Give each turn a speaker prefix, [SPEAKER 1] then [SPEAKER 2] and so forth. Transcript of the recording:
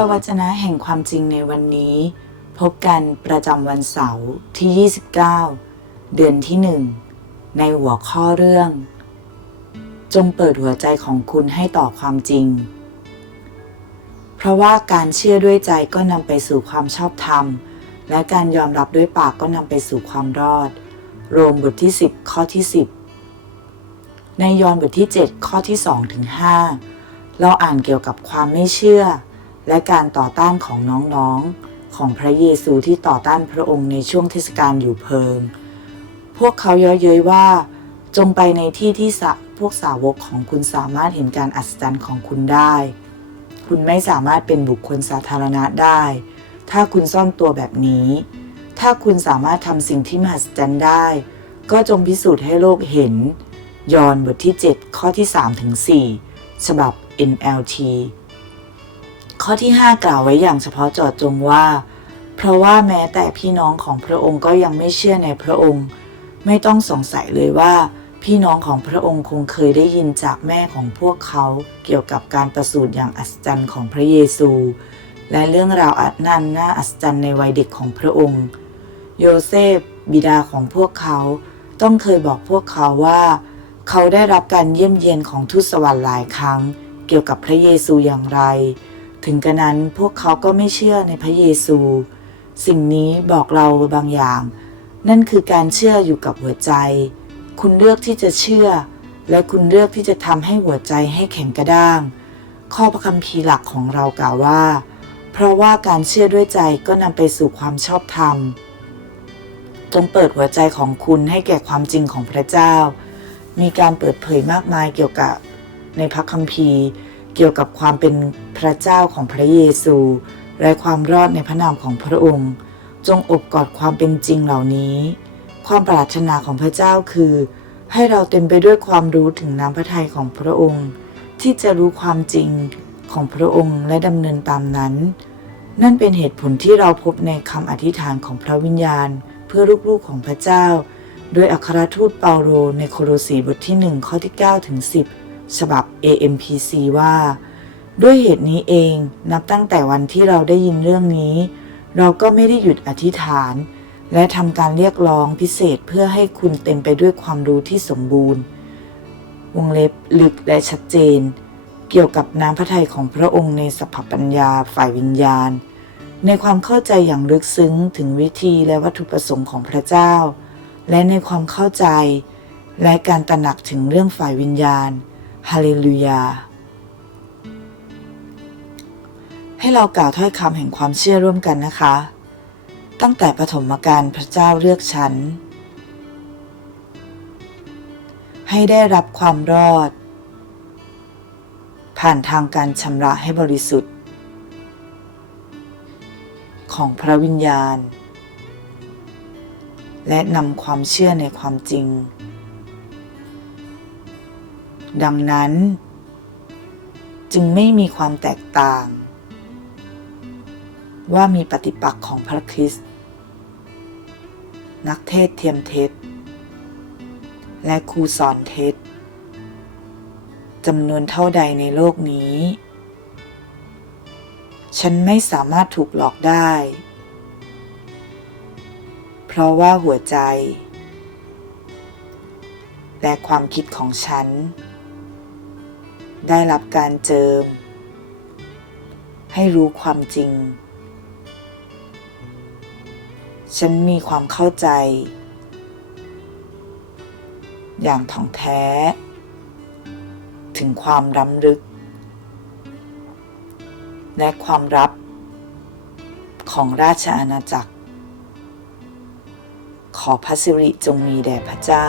[SPEAKER 1] ระวจนะแห่งความจริงในวันนี้ พบกันประจำวันเสาร์ที่ 29 เดือนที่1ในหัวข้อเรื่อง จงเปิดหัวใจของคุณให้ต่อความจริง เพราะว่าการเชื่อด้วยใจก็นำไปสู่ความชอบธรรม และการยอมรับด้วยปากก็นำไปสู่ความรอด โรมบทที่ 10 ข้อที่ 10 ในยอห์นบทที่ 7 ข้อที่2ถึง5เราอ่านเกี่ยวกับความไม่เชื่อ และการต่อต้านของน้องๆ ของพระเยซูที่ต่อต้านพระองค์ในช่วงเทศกาลอยู่เพิง พวกเขาเย้ยเย้ยว่า จงไปในที่ที่พวกสาวกของคุณสามารถเห็นการอัศจรรย์ของคุณได้ คุณไม่สามารถเป็นบุคคลสาธารณะได้ ถ้าคุณซ่อนตัวแบบนี้ ถ้าคุณสามารถทำสิ่งที่มหัศจรรย์ได้ ก็จงพิสูจน์ให้โลกเห็น ยอห์นบทที่ 7 ข้อที่3ถึง4ฉบับ NLT ข้อที่ 5 กล่าวไว้อย่างเฉพาะเจาะจงว่า เพราะว่าแม้แต่พี่น้องของพระองค์ก็ยังไม่เชื่อในพระองค์ ไม่ต้องสงสัยเลยว่า พี่น้องของพระองค์คงเคยได้ยินจากแม่ของพวกเขาเกี่ยวกับการประสูติอย่างอัศจรรย์ของพระเยซู และเรื่องราวอันนันน่าอัศจรรย์ในวัยเด็กของพระองค์ โยเซฟ บิดาของพวกเขา ต้องเคยบอกพวกเขาว่า เขาได้รับการเยี่ยมเยียนของทูตสวรรค์หลายครั้ง เกี่ยวกับพระเยซูอย่างไร ถึงกระนั้นพวกเขาก็ไม่เชื่อในพระเยซู สิ่งนี้บอกเราบางอย่าง นั่นคือการเชื่ออยู่กับหัวใจ คุณเลือกที่จะเชื่อ และคุณเลือกที่จะทำให้หัวใจให้แข็งกระด้าง ข้อพระคัมภีร์หลักของเรากล่าวว่า เพราะว่าการเชื่อด้วยใจก็นำไปสู่ความชอบธรรมจงเปิดหัวใจของคุณให้แก่ความจริงของพระเจ้า มีการเปิดเผยมากมายเกี่ยวกับในพระคัมภีร์ เกี่ยวกับความเป็นพระเจ้าของพระเยซูและความรอดในพระนามของพระองค์ จงอบกอดความเป็นจริงเหล่านี้ ความปรารถนาของพระเจ้าคือ ให้เราเต็มไปด้วยความรู้ถึงน้ำพระทัยของพระองค์ ที่จะรู้ความจริงของพระองค์และดำเนินตามนั้น นั่นเป็นเหตุผลที่เราพบในคำอธิษฐานของพระวิญญาณ เพื่อลูกๆของพระเจ้า โดยอัครทูตเปาโลในโคโลสีบทที่1ข้อที่9ถึง10 ฉบับ AMPC ว่า ด้วยเหตุนี้เองนับตั้งแต่วันที่เราได้ยินเรื่องนี้ เราก็ไม่ได้หยุดอธิษฐาน และทำการเรียกร้องพิเศษเพื่อให้คุณเต็มไปด้วยความรู้ที่สมบูรณ์ วงเล็บลึกและชัดเจน เกี่ยวกับน้ำพระทัยของพระองค์ในสภปัญญาฝ่ายวิญญาณ ในความเข้าใจอย่างลึกซึ้งถึงวิธีและวัตถุประสงค์ของพระเจ้า และในความเข้าใจและการตระหนักถึงเรื่องฝ่ายวิญญาณ ฮาเลลูยา ให้เรากล่าวถ้อยคำแห่งความเชื่อร่วมกันนะคะ ตั้งแต่ปฐมกาลพระเจ้าเลือกฉัน ให้ได้รับความรอด ผ่านทางการชำระให้บริสุทธิ์ ของพระวิญญาณ และนำความเชื่อในความจริง ดังนั้น จึงไม่มีความแตกต่าง ว่ามีปฏิปักษ์ของพระคริสต์นักเทศเทียมเท็จและครูสอนเท็จจำนวนเท่าใดในโลกนี้ ฉันไม่สามารถถูกหลอกได้ เพราะว่าหัวใจ และความคิดของฉัน ได้รับการเจิม ให้รู้ความจริง ฉันมีความเข้าใจ อย่างถ่องแท้ ถึงความล้ำลึก และความลับของราชอาณาจักร ขอพระสิริจงมีแด่พระเจ้า